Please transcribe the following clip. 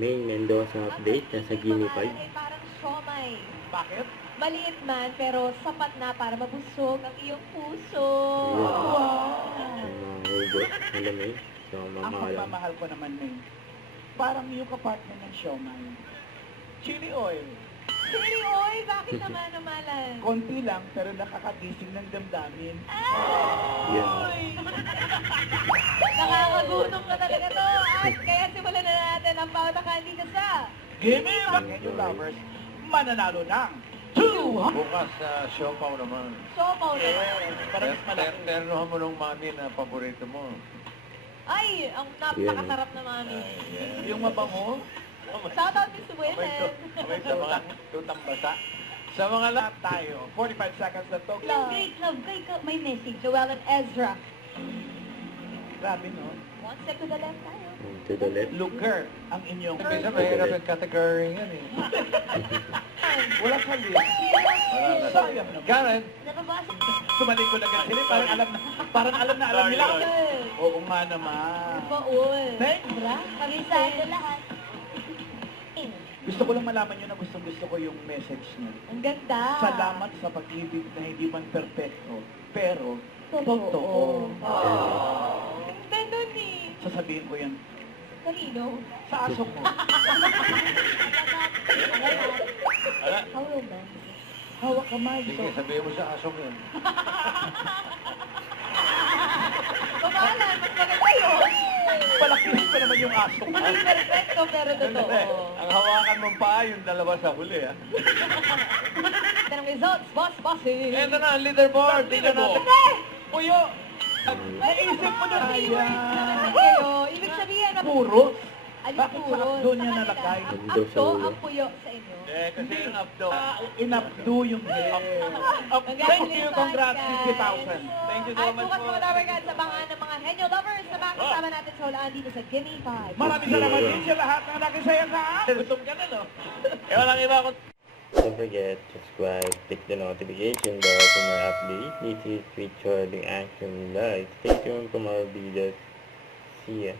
May Mendoza update na sa Gimme 5. Ay parang siomay. Bakit? Maliit man, pero sapat na para mabusog ang iyong puso. Wow. Wow. Ang mga hugot, malamig. So, Ang mamahalan. pagmamahal ko naman na parang yung kapartner ng siomay. Chili oil. Siri, oy, bakit naman namalan? Konti lang, pero nakakagising ng damdamin. Yan. Nakakagutom na talaga to. At kaya simulan na natin ang pautakan dito sa Gimme Bakit lovers, mananalo ng 2! Bukas sa siopaw naman. Sopaw na. Parang mas malaki. Ternohan mo ng mami na paborito mo. Ay, ang napakasarap na mami. Yung mabango, Shout out Miss Willen. Abay sa mga tutang basa. Sa mga lahat tayo. 45 seconds na to. Great love, may message. Joel and Ezra. Grabe, no? One step to the left tayo. To the left. Lugar ang inyong... Minsan mahirap yung category yan eh. Wala sa list. Sayang naman. Karen, Nababasa. Sumalik ko na ganyan. Parang alam na alam nila. Oo nga naman. Baul. Thank you. Kamisado lahat. Gusto ko lang malaman nyo na gustong-gusto ko yung message nyo. Ang ganda. Salamat sa pag-ibig na hindi man perfecto, pero Totoo. totoo. Ganda nun eh. Sasabihin ko yan Kanino? sa aso ko. How romantic. Hawak kamay. sige, sabihin mo sa aso mo yun. Babalan, mas maganda yun. Palakihin pa naman yung aso ko. Hindi perfecto, pero totoo. Ang hawakan mong paa, yung dalawa sa huli ah. Ito ang results, boss, bossy. Eto na, ang leaderboard. Tingnan natin. Puyo! Naisip mo na keywords yan. naman kayo. Ibig sabihin na Puro? Alin Bakit puro? sa abdo niya Sa nalagay? kanila. Abdo sa Abdo ulo. ang puyo sa inyo. Kasi yung abdo. Inapdo yung hair. Thank you, congrats, 50,000. Thank you so At much bukas po. mga lover sa bangan ng mga henyo lovers na makakasama natin sa hulaan dito sa Gimme 5. Maraming salamat din sa lahat ng nakisaya sa Gutom ka na, no? Eh, walang iba akong... Don't forget, subscribe, click the notification bell for more updates. This is Twitch Holding Action Live. Stay tuned for more videos. See ya.